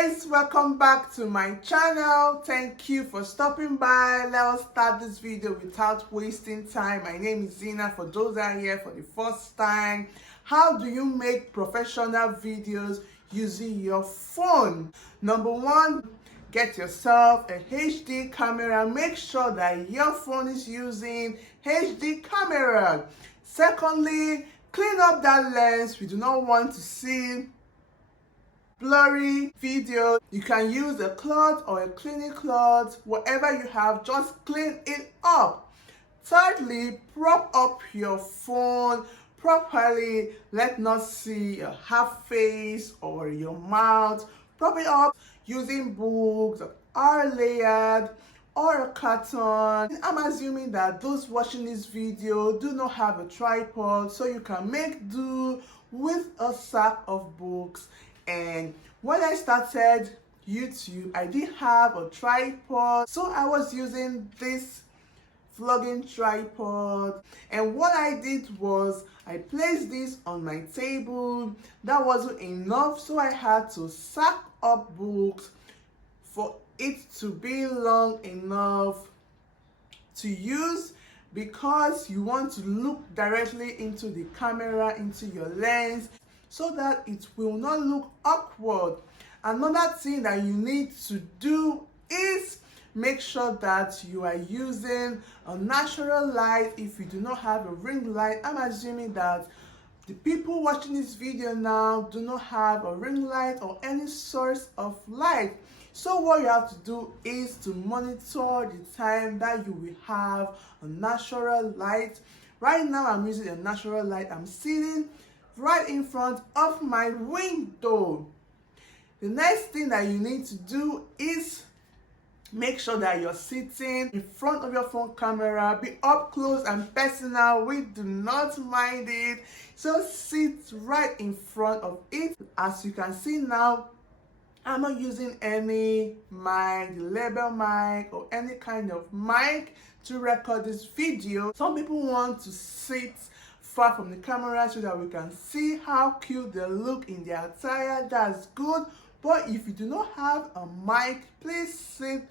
guys, welcome back to my channel. Thank you for stopping by. Let us start this video without wasting time. My name is Zina. For those that are here for the first time, how do you make professional videos using your phone? Number one, get yourself a HD camera. Make sure that your phone is using HD camera. Secondly, clean up that lens. We do not want to see blurry video. You can use a cloth or a cleaning cloth, whatever you have, just clean it up. Thirdly, prop up your phone properly. Let not see your half face or your mouth. Prop it up using books that are layered or a carton. I'm assuming that those watching this video do not have a tripod, so you can make do with a sack of books. And when I started YouTube, I didn't have a tripod, so I was using this vlogging tripod. And what I did was I placed this on my table. That wasn't enough, so I had to sack up books for it to be long enough to use, because you want to look directly into the camera, into your lens, so that it will not look awkward. Another thing that you need to do is make sure that you are using a natural light. If you do not have a ring light, I'm assuming that the people watching this video now do not have a ring light or any source of light. So what you have to do is to monitor the time that you will have a natural light. Right now I'm using a natural light. I'm sitting right in front of my window. The next thing that you need to do is make sure that you're sitting in front of your phone camera. Be up close and personal. We do not mind it. So sit right in front of it. As you can see now, I'm not using any mic, label mic, or any kind of mic to record this video. Some people want to sit far from the camera so that we can see how cute they look in their attire. That's good. But if you do not have a mic, please sit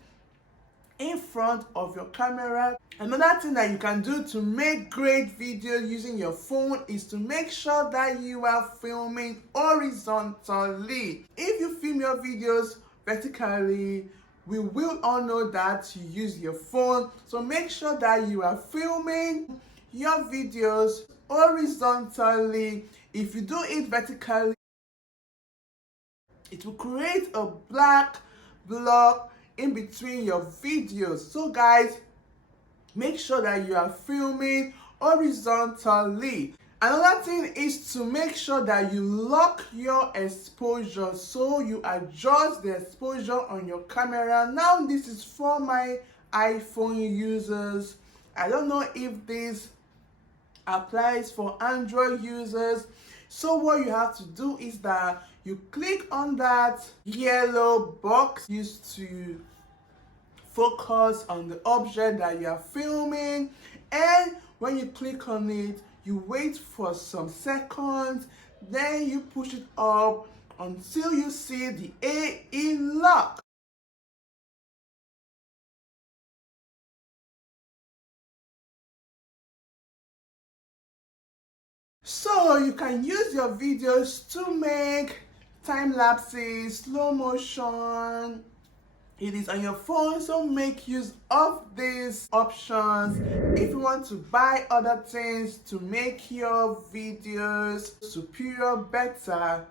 in front of your camera. Another thing that you can do to make great videos using your phone is to make sure that you are filming horizontally. If you film your videos vertically, we will all know that you use your phone. So make sure that you are filming your videos horizontally. If you do it vertically, it will create a black block in between your videos. So guys, make sure that you are filming horizontally. Another thing is to make sure that you lock your exposure, so you adjust the exposure on your camera. Now this is for my iPhone users. I don't know if this applies for Android users. So what you have to do is that you click on that yellow box used to focus on the object that you are filming, and when you click on it, you wait for some seconds, then you push it up until you see the AE lock. So you can use your videos to make time lapses, slow motion. It is on your phone, so make use of these options. If you want to buy other things to make your videos superior, better,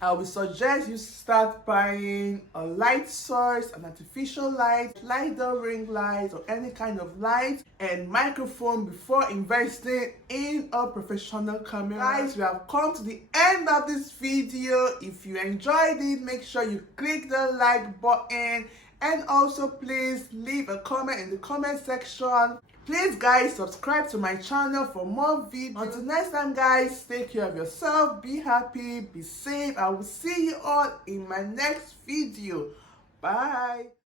I would suggest you start buying a light source, an artificial light, the ring light, or any kind of light, and microphone before investing in a professional camera. Guys, we have come to the end of this video. If you enjoyed it, make sure you click the like button, and also please leave a comment in the comment section. Please guys, subscribe to my channel for more videos. Until next time guys, take care of yourself, be happy, be safe. I will see you all in my next video. Bye.